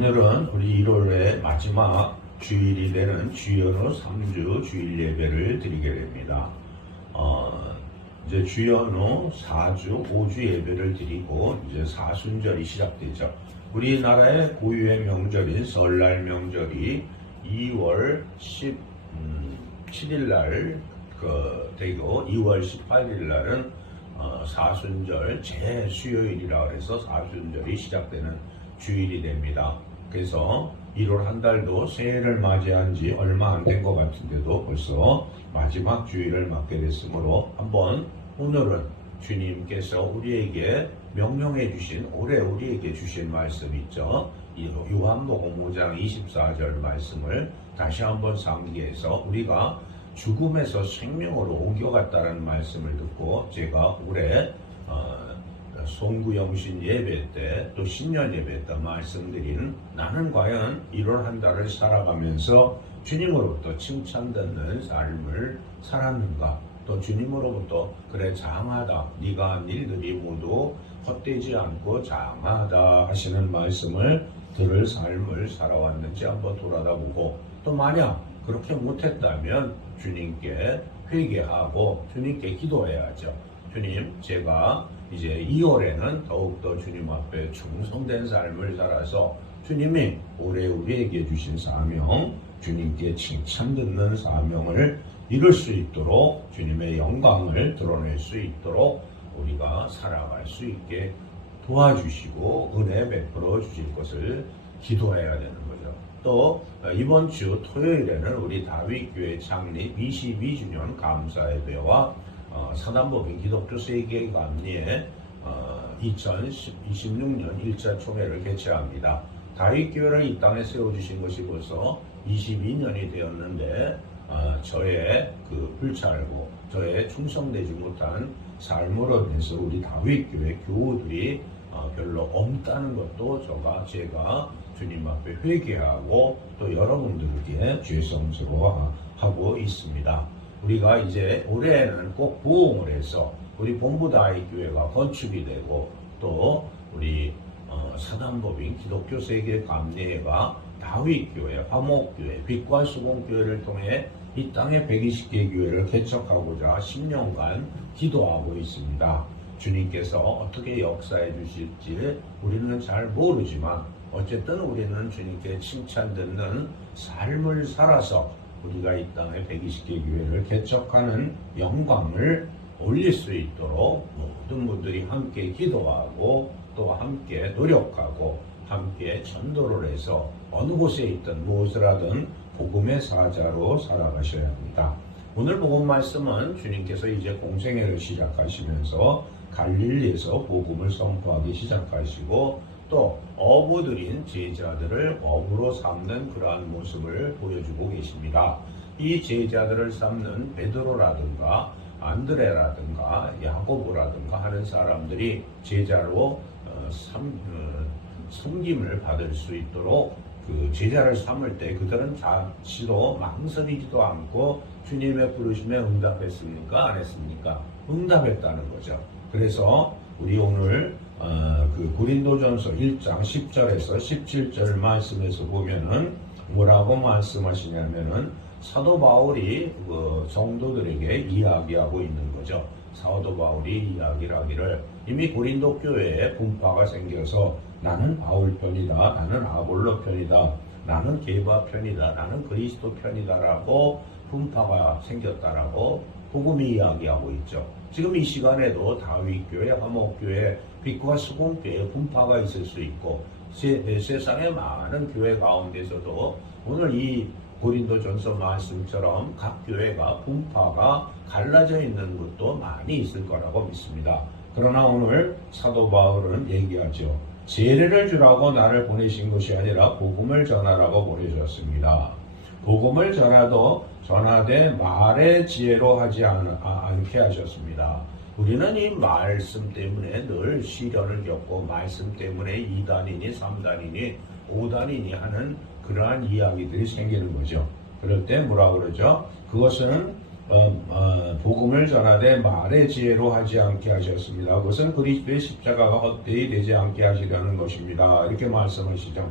오늘은 우리 1월의 마지막 주일이 되는 주연후 3주 주일 예배를 드리게 됩니다. 이제 주연후 4주, 5주 예배를 드리고 이제 사순절이 시작되죠. 우리나라의 고유의 명절인 설날 명절이 2월 17일 날 되고 2월 18일 날은 사순절 제수요일이라 그래서 사순절이 시작되는 주일이 됩니다. 그래서 1월 한 달도 새해를 맞이한 지 얼마 안 된 것 같은데도 벌써 마지막 주일을 맞게 됐으므로 한번 오늘은 주님께서 우리에게 명령해 주신, 올해 우리에게 주신 말씀 있죠. 요한복음 5장 24절 말씀을 다시 한번 상기해서 우리가 죽음에서 생명으로 옮겨갔다는 말씀을 듣고 제가 올해 송구영신 예배 때 또 신년 예배 때 말씀드린 나는 과연 1월 한 달을 살아가면서 주님으로부터 칭찬받는 삶을 살았는가, 또 주님으로부터 그래 장하다, 네가 한 일들이 모두 헛되지 않고 장하다 하시는 말씀을 들을 삶을 살아왔는지 한번 돌아다보고, 또 만약 그렇게 못했다면 주님께 회개하고 주님께 기도해야죠. 주님, 제가 이제 2월에는 더욱더 주님 앞에 충성된 삶을 살아서 주님이 올해 우리에게 주신 사명, 주님께 칭찬 듣는 사명을 이룰 수 있도록, 주님의 영광을 드러낼 수 있도록 우리가 살아갈 수 있게 도와주시고 은혜 베풀어 주실 것을 기도해야 되는 거죠. 또 이번 주 토요일에는 우리 다윗교회 창립 22주년 감사 예배와 사단법인 기독교 세계 감리회 2026년 1차 총회를 개최합니다. 다윗교회를 이 땅에 세워주신 것이 벌써 22년이 되었는데 저의 그 불찰고 저의 충성되지 못한 삶으로 인해서 우리 다윗교회 교우들이 별로 없다는 것도 제가 주님 앞에 회개하고 또 여러분들에게 죄송스러워하고 있습니다. 우리가 이제 올해는 꼭 부흥을 해서 우리 본부 다윗교회가 건축이 되고, 또 우리 사단법인 기독교 세계 감리회가 다윗교회, 화목교회, 빛과 수공교회를 통해 이 땅에 120개 교회를 개척하고자 10년간 기도하고 있습니다. 주님께서 어떻게 역사해 주실지 우리는 잘 모르지만 어쨌든 우리는 주님께 칭찬 듣는 삶을 살아서 우리가 이 땅에 120개 교회를 개척하는 영광을 올릴 수 있도록 모든 분들이 함께 기도하고 또 함께 노력하고 함께 전도를 해서 어느 곳에 있든 무엇을 하든 복음의 사자로 살아가셔야 합니다. 오늘 복음 말씀은 주님께서 이제 공생애를 시작하시면서 갈릴리에서 복음을 선포하기 시작하시고 또 어부들인 제자들을 어부로 삼는 그러한 모습을 보여주고 계십니다. 이 제자들을 삼는 베드로라든가 안드레라든가 야고보라든가 하는 사람들이 제자로 섬김을 받을 수 있도록 그 제자를 삼을 때 그들은 자치도 망설이지도 않고 주님의 부르심에 응답했습니까? 안 했습니까? 응답했다는 거죠. 그래서 우리 오늘 그 고린도전서 1장 10절에서 17절 말씀에서 보면은 뭐라고 말씀하시냐면은 사도 바울이 그 성도들에게 이야기하고 있는 거죠. 사도 바울이 이야기를 하기를 이미 고린도 교회에 분파가 생겨서 나는 바울 편이다, 나는 아볼로 편이다, 나는 게바 편이다, 나는 그리스도 편이다라고 분파가 생겼다라고 복음이 이야기하고 있죠. 지금 이 시간에도 다윗교회, 화목교회, 빛과 수공교회 분파가 있을 수 있고 세상의 많은 교회 가운데서도 오늘 이 고린도전서 말씀처럼 각 교회가 분파가 갈라져 있는 것도 많이 있을 거라고 믿습니다. 그러나 오늘 사도 바울은 얘기하죠. 세례를 주라고 나를 보내신 것이 아니라 복음을 전하라고 보내셨습니다. 복음을 전하되 말의 지혜로 하지 않게 하셨습니다. 우리는 이 말씀 때문에 늘 시련을 겪고 말씀 때문에 2단이니 3단이니 5단이니 하는 그러한 이야기들이 생기는 거죠. 그럴 때 뭐라 그러죠? 그것은 복음을 전하되 말의 지혜로 하지 않게 하셨습니다. 그것은 그리스도의 십자가가 헛되이 되지 않게 하시려는 것입니다. 이렇게 말씀하시죠.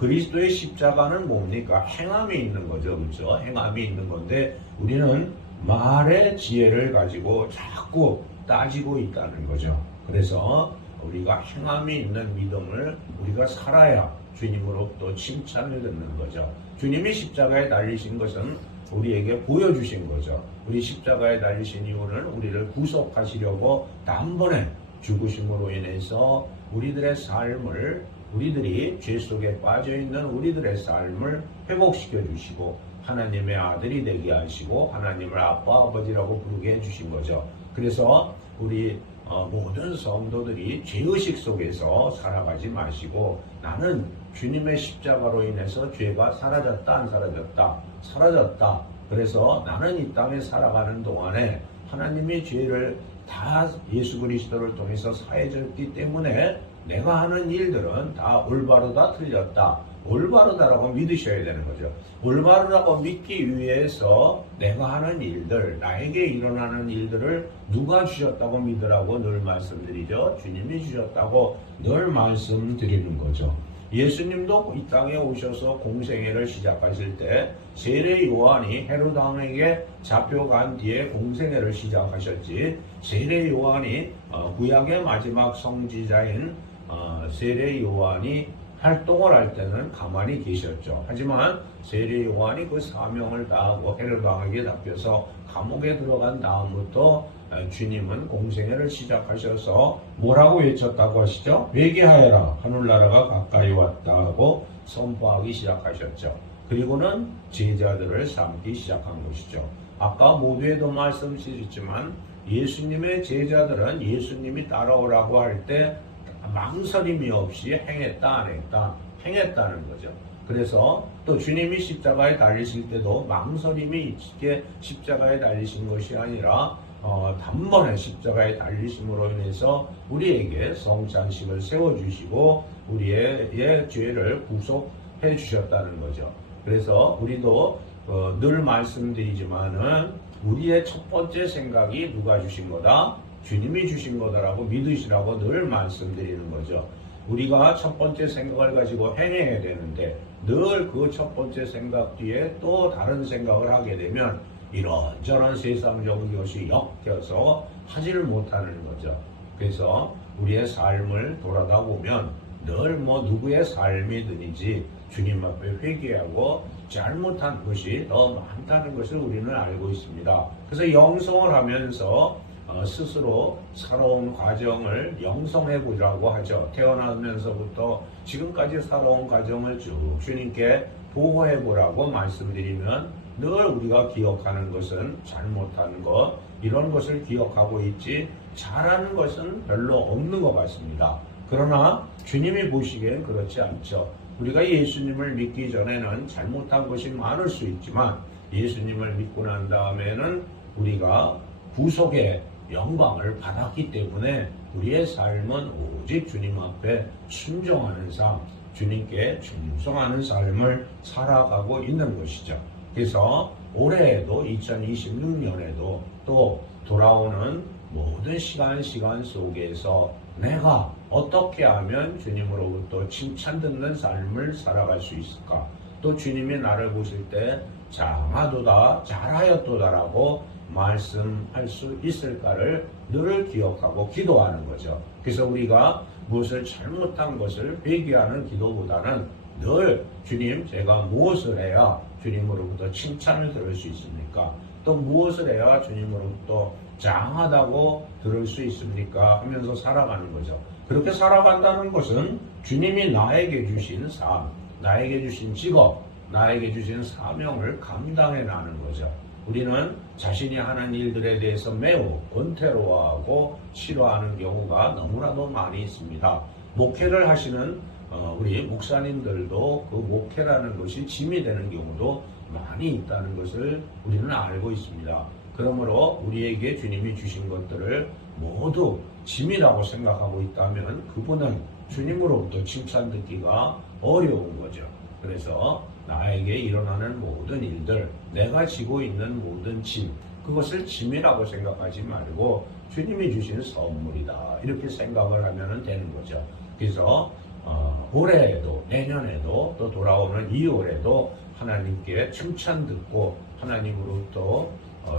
그리스도의 십자가는 뭡니까? 행함이 있는 거죠. 그렇죠? 행함이 있는 건데 우리는 말의 지혜를 가지고 자꾸 따지고 있다는 거죠. 그래서 우리가 행함이 있는 믿음을 우리가 살아야 주님으로부터 칭찬을 듣는 거죠. 주님이 십자가에 달리신 것은 우리에게 보여주신 거죠. 우리 십자가에 달리신 이유는 우리를 구속하시려고 단번에 죽으심으로 인해서 우리들의 삶을, 우리들이 죄 속에 빠져있는 우리들의 삶을 회복시켜 주시고 하나님의 아들이 되게 하시고 하나님을 아빠 아버지라고 부르게 해주신 거죠. 그래서 우리 모든 성도들이 죄의식 속에서 살아가지 마시고 나는 주님의 십자가로 인해서 죄가 사라졌다 안 사라졌다? 사라졌다. 그래서 나는 이 땅에 살아가는 동안에 하나님이 죄를 다 예수 그리스도를 통해서 사해졌기 때문에 내가 하는 일들은 다 올바르다 틀렸다. 올바르다라고 믿으셔야 되는 거죠. 올바르다고 믿기 위해서 내가 하는 일들, 나에게 일어나는 일들을 누가 주셨다고 믿으라고 늘 말씀드리죠. 주님이 주셨다고 늘 말씀드리는 거죠. 예수님도 이 땅에 오셔서 공생애를 시작하실 때 세례 요한이 헤롯 왕에게 잡혀간 뒤에 공생애를 시작하셨지, 세례 요한이 구약의 마지막 성지자인 세례 요한이 활동을 할 때는 가만히 계셨죠. 하지만 세례 요한이 그 사명을 다하고 헤롯 왕에게 잡혀서 감옥에 들어간 다음부터 주님은 공생애를 시작하셔서 뭐라고 외쳤다고 하시죠? 회개하여라, 하늘나라가 가까이 왔다 하고 선포하기 시작하셨죠. 그리고는 제자들을 삼기 시작한 것이죠. 아까 모두에도 말씀드렸지만 예수님의 제자들은 예수님이 따라오라고 할 때 망설임이 없이 행했다 안 했다? 행했다는 거죠. 그래서 또 주님이 십자가에 달리실 때도 망설임이 있게 십자가에 달리신 것이 아니라 단번에 십자가에 달리심으로 인해서 우리에게 성찬식을 세워주시고 우리의 죄를 구속해 주셨다는 거죠. 그래서 우리도 늘 말씀드리지만은 우리의 첫 번째 생각이 누가 주신 거다? 주님이 주신 거다라고 믿으시라고 늘 말씀드리는 거죠. 우리가 첫 번째 생각을 가지고 행해야 되는데 늘 그 첫 번째 생각 뒤에 또 다른 생각을 하게 되면 이런저런 세상적인 것이 엮여서 하지를 못하는 거죠. 그래서 우리의 삶을 돌아다 보면 늘 누구의 삶이든지 주님 앞에 회개하고 잘못한 것이 더 많다는 것을 우리는 알고 있습니다. 그래서 영성을 하면서 스스로 살아온 과정을 영성해 보자고 하죠. 태어나면서부터 지금까지 살아온 과정을 쭉 주님께 보고해 보라고 말씀드리면 늘 우리가 기억하는 것은 잘못한 것, 이런 것을 기억하고 있지 잘하는 것은 별로 없는 것 같습니다. 그러나 주님이 보시기엔 그렇지 않죠. 우리가 예수님을 믿기 전에는 잘못한 것이 많을 수 있지만 예수님을 믿고 난 다음에는 우리가 구속의 영광을 받았기 때문에 우리의 삶은 오직 주님 앞에 순종하는 삶, 주님께 충성하는 삶을 살아가고 있는 것이죠. 그래서 올해에도 2026년에도 또 돌아오는 모든 시간 속에서 내가 어떻게 하면 주님으로부터 칭찬 듣는 삶을 살아갈 수 있을까? 또 주님이 나를 보실 때 장하도다, 잘하였도다라고 말씀할 수 있을까를 늘 기억하고 기도하는 거죠. 그래서 우리가 무엇을 잘못한 것을 회개하는 기도보다는 늘 주님, 제가 무엇을 해야 주님으로부터 칭찬을 들을 수 있습니까? 또 무엇을 해야 주님으로부터 장하다고 들을 수 있습니까? 하면서 살아가는 거죠. 그렇게 살아간다는 것은 주님이 나에게 주신 삶, 나에게 주신 직업, 나에게 주신 사명을 감당해 나가는 거죠. 우리는 자신이 하는 일들에 대해서 매우 권태로워하고 싫어하는 경우가 너무나도 많이 있습니다. 목회를 하시는 우리 목사님들도 그 목회라는 것이 짐이 되는 경우도 많이 있다는 것을 우리는 알고 있습니다. 그러므로 우리에게 주님이 주신 것들을 모두 짐이라고 생각하고 있다면 그분은 주님으로부터 칭찬 듣기가 어려운 거죠. 그래서 나에게 일어나는 모든 일들, 내가 지고 있는 모든 짐, 그것을 짐이라고 생각하지 말고 주님이 주신 선물이다, 이렇게 생각을 하면 되는 거죠. 그래서 올해에도 내년에도 또 돌아오는 2월에도 하나님께 칭찬 듣고 하나님으로부터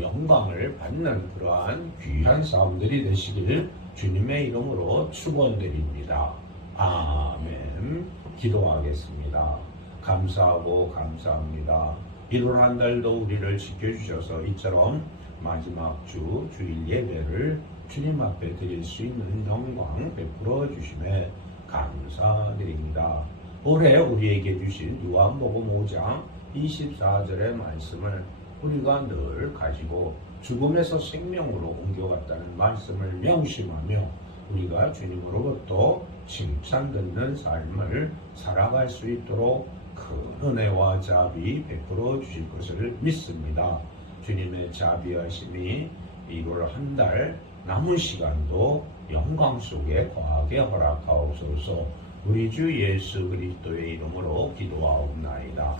영광을 받는 그러한 귀한 사람들이 되시길 주님의 이름으로 축원드립니다. 아멘. 기도하겠습니다. 감사하고 감사합니다. 1월 한 달도 우리를 지켜주셔서 이처럼 마지막 주 주일 예배를 주님 앞에 드릴 수 있는 영광 베풀어 주심에 감사드립니다. 올해 우리에게 주신 요한복음 5장 24절의 말씀을 우리가 늘 가지고 죽음에서 생명으로 옮겨갔다는 말씀을 명심하며 우리가 주님으로부터 칭찬 듣는 삶을 살아갈 수 있도록 큰 은혜와 자비 베풀어 주실 것을 믿습니다. 주님의 자비하심이 1월 한 달 남은 시간도 영광 속에 거하게 허락하옵소서. 우리 주 예수 그리스도의 이름으로 기도하옵나이다.